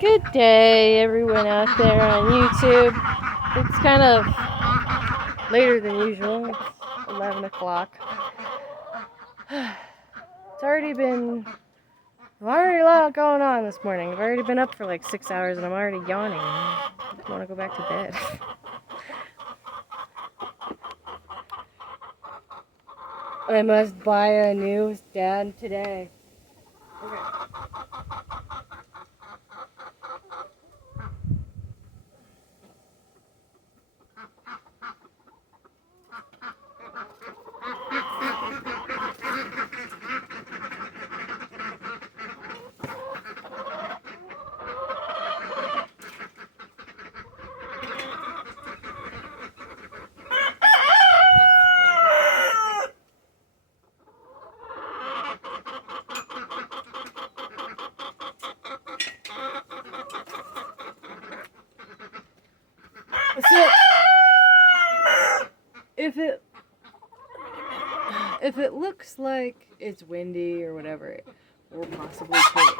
Good day, everyone out there on YouTube. It's kind of later than usual. It's 11 o'clock. It's already a lot going on this morning. I've already been up for like 6 hours and I'm already yawning. I just want to go back to bed. I must buy a new stand today. Okay. So, if it looks like it's windy or whatever, or possibly cold.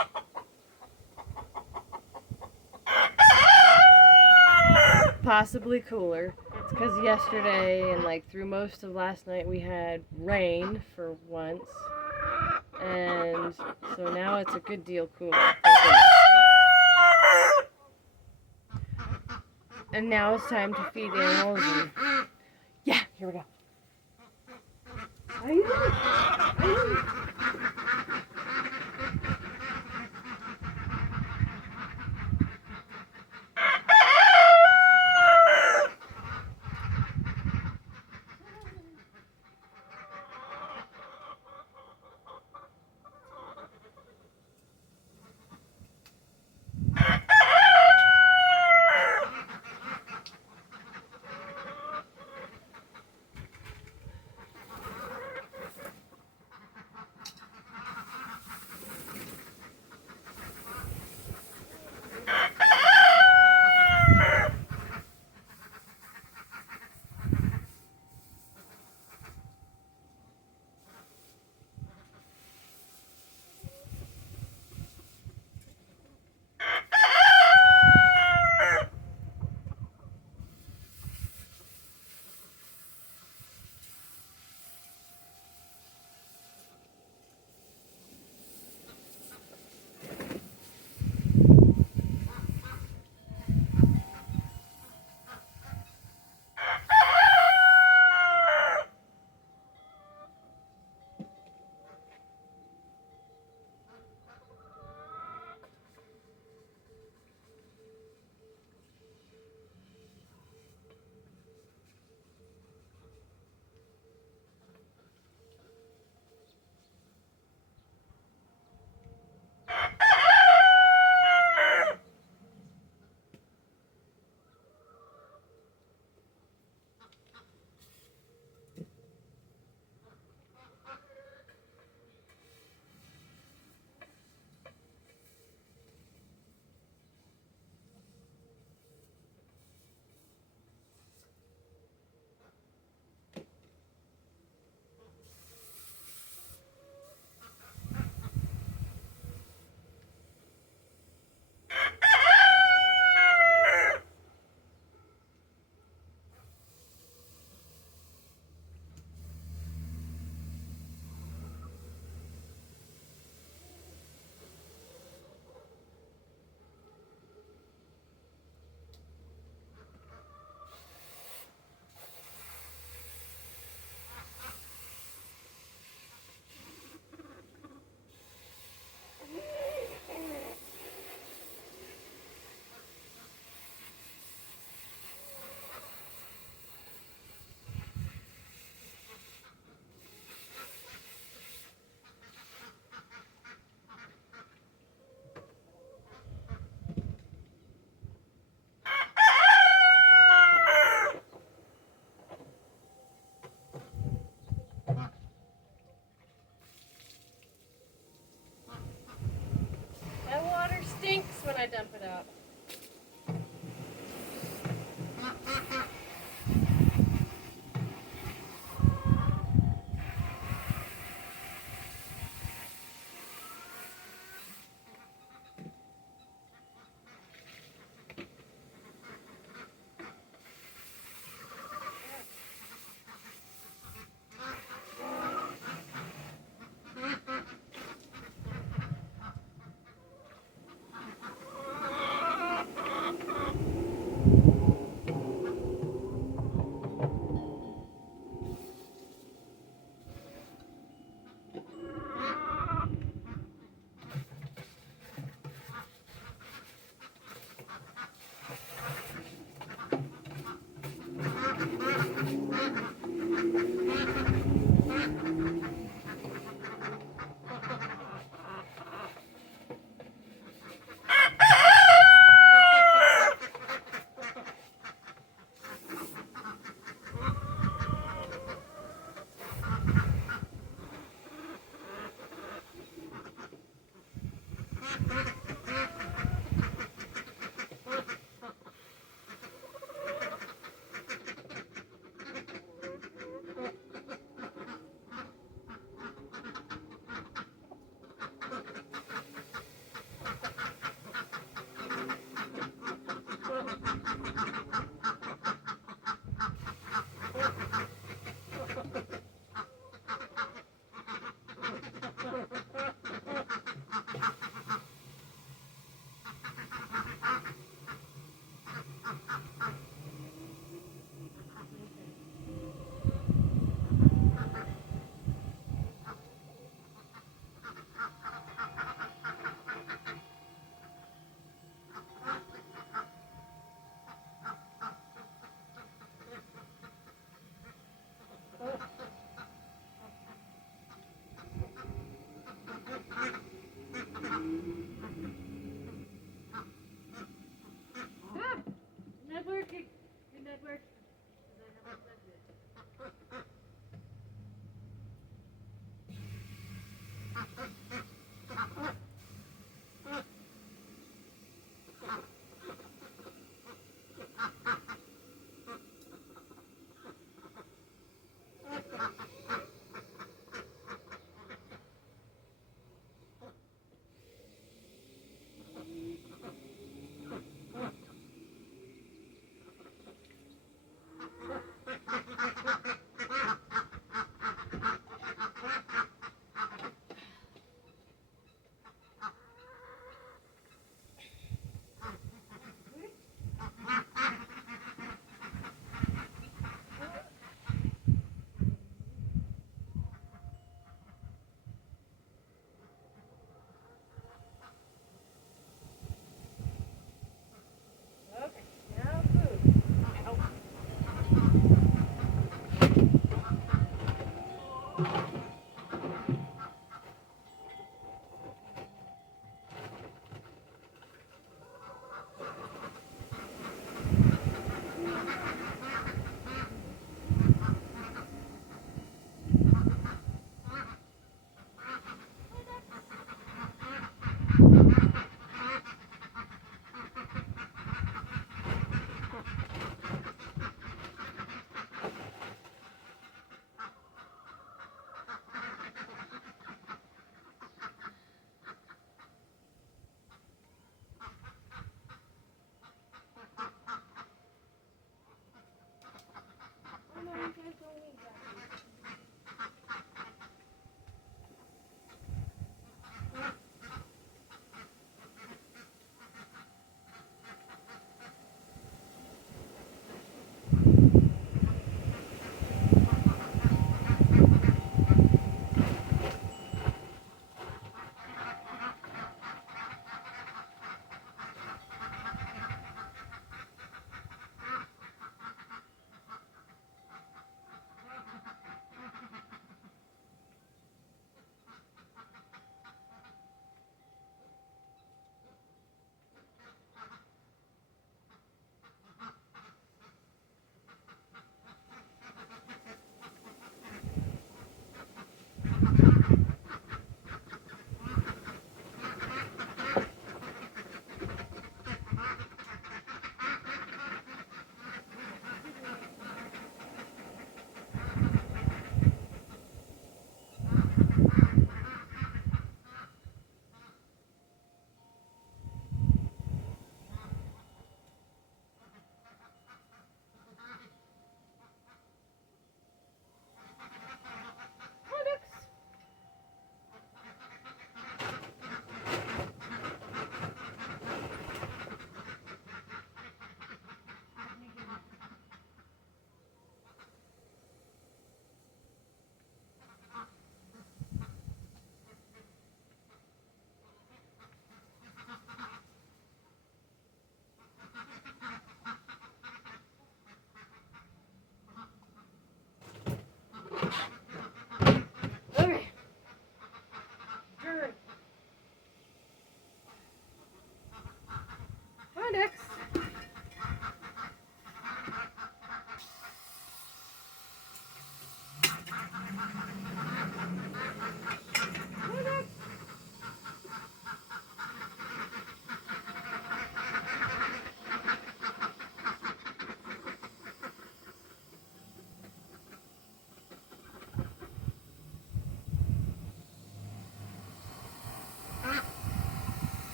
Possibly cooler. It's because yesterday and like through most of last night we had rain for once, and so now it's a good deal cooler. Thank goodness. And now it's time to feed animals. And yeah, here we go. Are you? That water stinks when I dump it out.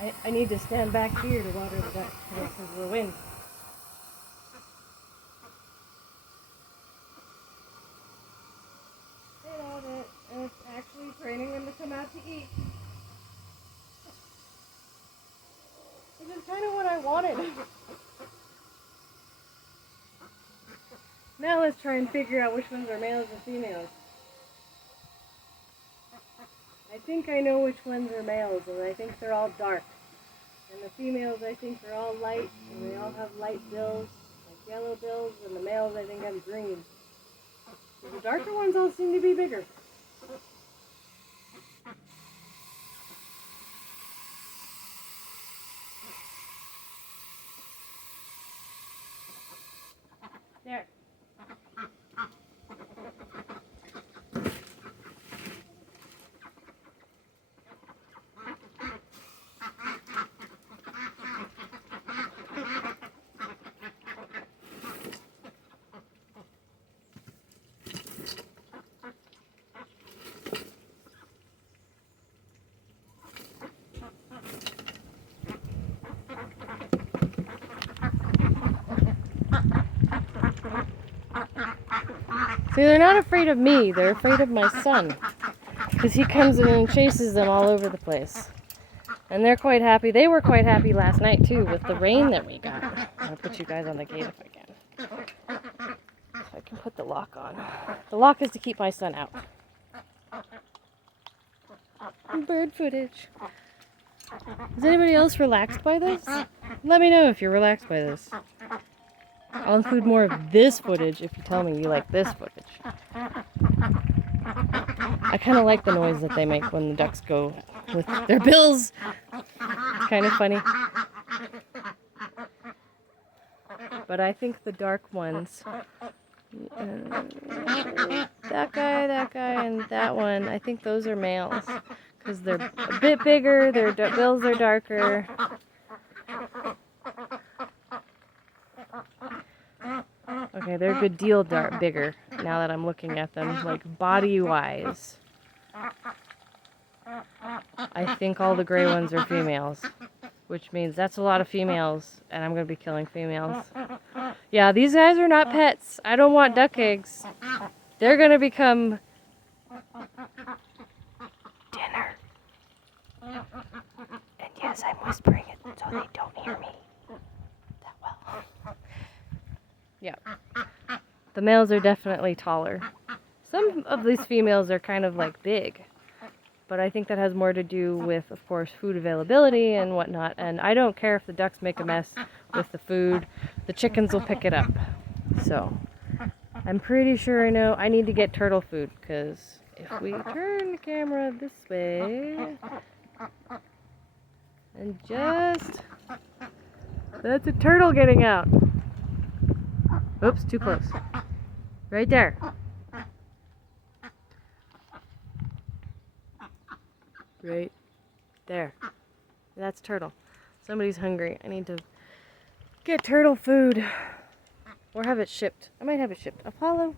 I need to stand back here to water the ducks because of the wind. And it's actually training them to come out to eat. Which is kind of what I wanted. Now let's try and figure out which ones are males and females. I think I know which ones are males, and I think they're all dark. And the females, I think they're all light, and they all have light bills, like yellow bills, and the males, I think, have green. The darker ones all seem to be bigger. There. See, they're not afraid of me, they're afraid of my son. Because he comes in and chases them all over the place. And they're quite happy. They were quite happy last night, too, with the rain that we got. I'm going to put you guys on the gate if I can. So I can put the lock on. The lock is to keep my son out. Bird footage. Is anybody else relaxed by this? Let me know if you're relaxed by this. I'll include more of this footage if you tell me you like this footage. I kind of like the noise that they make when the ducks go with their bills. It's kind of funny. But I think the dark ones, that guy, and that one, I think those are males. Because they're a bit bigger, their bills are darker. Okay, they're a good deal bigger now that I'm looking at them, like body-wise. I think all the gray ones are females, which means that's a lot of females, and I'm going to be killing females. Yeah, these guys are not pets. I don't want duck eggs. They're going to become dinner. And yes, I'm whispering it so they don't hear me that well. Yeah. The males are definitely taller. Some of these females are kind of like big. But I think that has more to do with, of course, food availability and whatnot. And I don't care if the ducks make a mess with the food. The chickens will pick it up. So, I'm pretty sure I know I need to get turtle food. Because if we turn the camera this way, and just, that's a turtle getting out. Oops, too close. Right there. Right there. That's turtle. Somebody's hungry. I need to get turtle food. Or have it shipped. I might have it shipped. Apollo.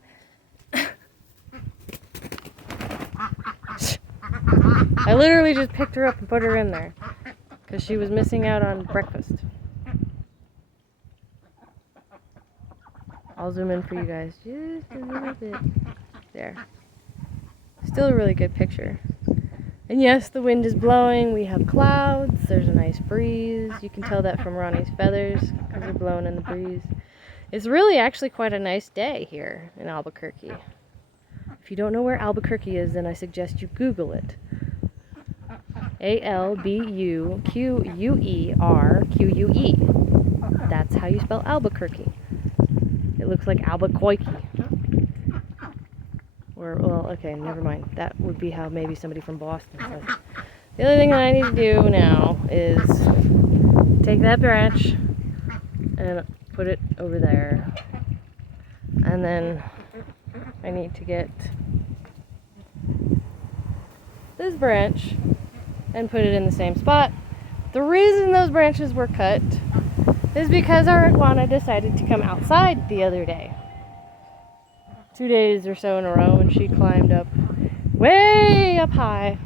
I literally just picked her up and put her in there. Because she was missing out on breakfast. I'll zoom in for you guys just a little bit. There. Still a really good picture. And yes, the wind is blowing. We have clouds. There's a nice breeze. You can tell that from Ronnie's feathers because they're blowing in the breeze. It's really actually quite a nice day here in Albuquerque. If you don't know where Albuquerque is, then I suggest you Google it. Albuquerque. That's how you spell Albuquerque. It looks like Albuquerque. Or, well, okay, never mind. That would be how maybe somebody from Boston says. The other thing that I need to do now is take that branch and put it over there. And then I need to get this branch and put it in the same spot. The reason those branches were cut is because our iguana decided to come outside the other day. 2 days or so in a row, and she climbed up way up high.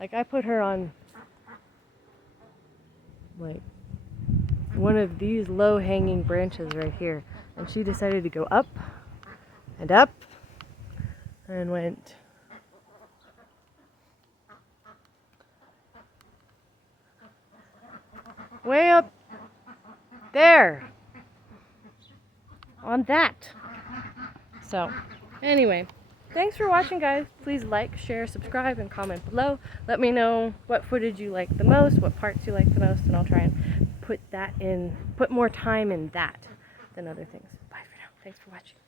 Like, I put her on like one of these low-hanging branches right here, and she decided to go up and up and went way up there on that. So anyway, thanks for watching, guys. Please like, share, subscribe, and comment below. Let me know what footage you like the most, what parts you like the most, and I'll try and put more time in that than other things. Bye for now. Thanks for watching.